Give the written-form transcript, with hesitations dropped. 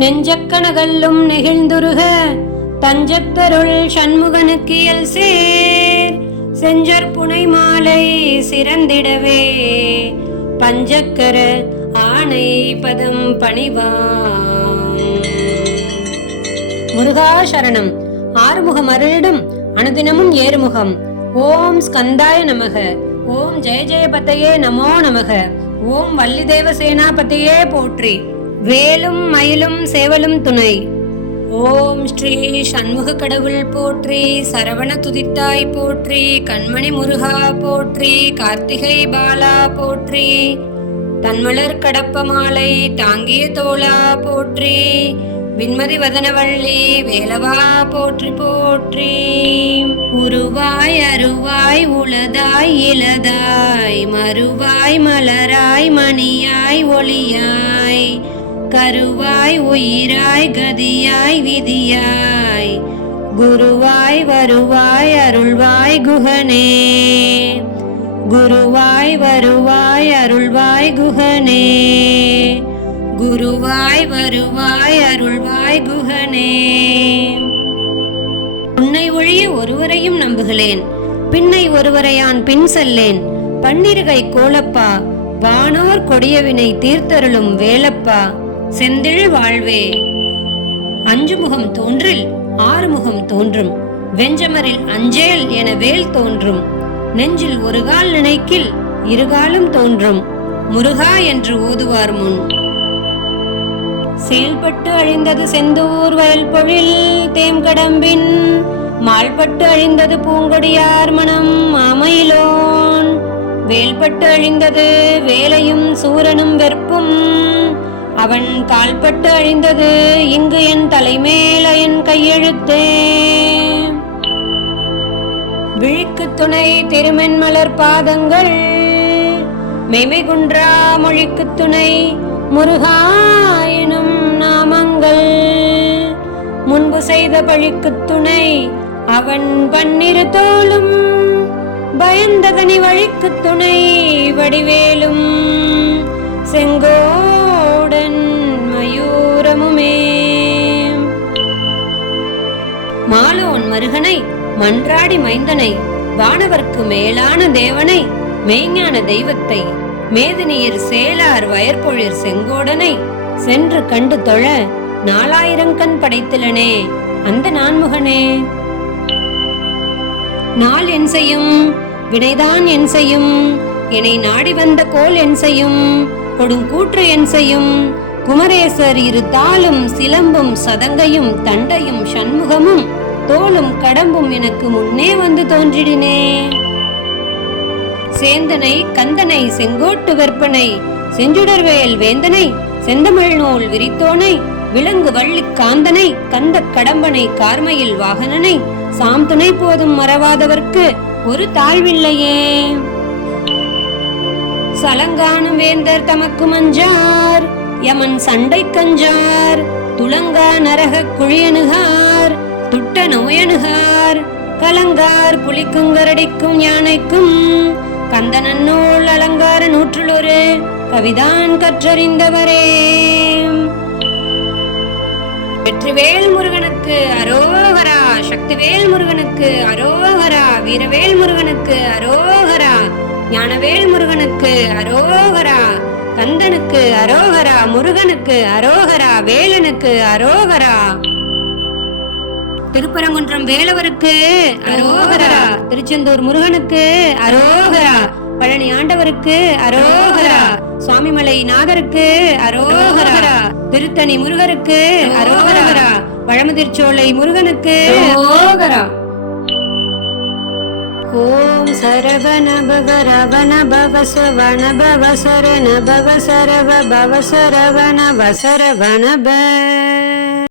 நெஞ்சக்கணகல்லும் நெகிழ்ந்துருக தஞ்சத்தருள் சண்முகனுக்கியல் சேர் செஞ்சற்புனை மாலை சிறந்திடவே பஞ்சக்கர ஆணை பதம் பணிவாம். முருகா சரணம். ஆறுமுகம் அருளிடும் அனுதினமும் ஏறுமுகம். ஓம் ஸ்கந்தாய நமக. ஓம் ஜெய ஜெயபதையே நமோ நமக. ஓம் வள்ளி தேவ சேனாபதியே போற்றி. வேலும் மயிலும் சேவலும் துணை. ஓம் ஸ்ரீ சண்முக கடவுள் போற்றி. சரவண துதித்தாய் போற்றி. கண்மணி முருகா போற்றி. கார்த்திகை பாலா போற்றி. தன்மலர் கடப்ப மாலை தாங்கிய தோளா போற்றி. விண்மதி வதனவள்ளி வேலவா போற்றி போற்றி. உருவாய் அருவாய் உளதாய் இளதாய் மறுவாய் மலராய் மணியாய் ஒளியாய் கருவாய் உயிராய் கதியாய் விதியாய் குருவாய் வருவாய் அருள்வாய் குகனே. குருவாய் வருவாய் அருள்வாய் குகனே. குருவாய் வருவாய் அருள்வாய் குகனே. உன்னை ஒழிய ஒருவரையும் நம்புகிறேன், பின்னை ஒருவரையான் பின் செல்லேன். பன்னிருகை கோலப்பா வானோர் கொடியவினை தீர்த்தருளும் வேலப்பா செந்தில் வாழ்வே. அஞ்சு முகம் தோன்றில் ஆறுமுகம் தோன்றும். வெஞ்சமரில் அஞ்சேல் என வேல் தோன்றும். நெஞ்சில் ஒரு கால் நினைக்கில் இருகாலும் தோன்றும். முருகா என்று ஓதுவார் முன். செயல்பட்டு அழிந்தது செந்தூர் வயல் பொழில் தேம்கடம்பின். மால்பட்டு அழிந்தது பூங்கொடியார் மனம் மாமயிலோன். வேல்பட்டு அழிந்தது வேலையும் சூரனும் வெறுப்பும். அவன் கால்பட்டு அழிந்தது இங்கு என் தலைமேல என் கையெழுத்தே. விழிக்கு துணை திருமென்மலர் பாதங்கள். மெய்மை குன்றா மொழிக்கு துணை முருகா எனும் நாமங்கள். முன்பு செய்த பழிக்கு துணை அவன் பன்னிரு தோளும். பயந்ததனி வழிக்கு துணை வடிவேலும் செங்கோடன் மயூரமுமே. மாலோன் மருகனை மன்றாடி மைந்தனை வானவர்க்கு மேலான தேவனை மெய்ஞான தெய்வத்தை மேதினியர் சேலார் வயற்பொழிர் செங்கோடனை சென்று கண்டு தொழ 4000 கண் படைத்திலனே அந்த நான்முகனே. நாள் என் செய்யும் வினைதான் என் செய்யும். என்னை நாடி வந்த கோல் என் செய்யும். கொடுங்கூற்று என் செய்யும். குமரேசர் இரு தாளும் சிலம்பும் சதங்கையும் தண்டையும் சண்முகமும் தோளும் கடம்பும் எனக்கு முன்னே வந்து தோன்றிடினே. சேந்தனை கந்தனை செங்கோட்டு வெற்பனை செஞ்சுடர்வேல் வேந்தனை செந்தமிழ் நூல் விரித்தோனை விலங்கு வள்ளி காந்தனை கந்த கடம்பனை கார்மையில் வாகனனை சாம் துணை போதும் மறவாதவர்க்கு ஒரு தாழ்வில்லையே. சலங்கானும் வேந்தர் தமக்கு மஞ்சார் யமன் சண்டை கஞ்சார். துளங்கா நரக குழியணுகார் துட்ட நோயணுகார். கலங்கார் புலிக்குங்கரடிக்கும் யானைக்கும் கந்தனன்னூல் அலங்கார நூற்றுளொரு கவிதான் கற்றறிந்தவரே. வெற்றிவேல் முருகனுக்கு அரோகரா. சக்திவேல் முருகனுக்கு அரோகரா. வீரவேல் முருகனுக்கு அரோகரா. ஞானவேல் முருகனுக்கு அரோகரா. கந்தனுக்கு அரோகரா. முருகனுக்கு அரோகரா. வேலனுக்கு அரோகரா. திருப்பரங்குன்றம் வேலவருக்கு அரோகரா. திருச்செந்தூர் முருகனுக்கு அரோகரா. பழனி ஆண்டவருக்கு அரோகரா. சுவாமிமலை நாதருக்கு அரோகரா. திருத்தணி முருகருக்கு அரோகரா. பழமுதிர்ச்சோலை முருகனுக்கு அரோகரா. ஓம் சரவண பவ ரவண பவ சவண பவ சரண பவ சரவ பவ சரவண வசரவண ப.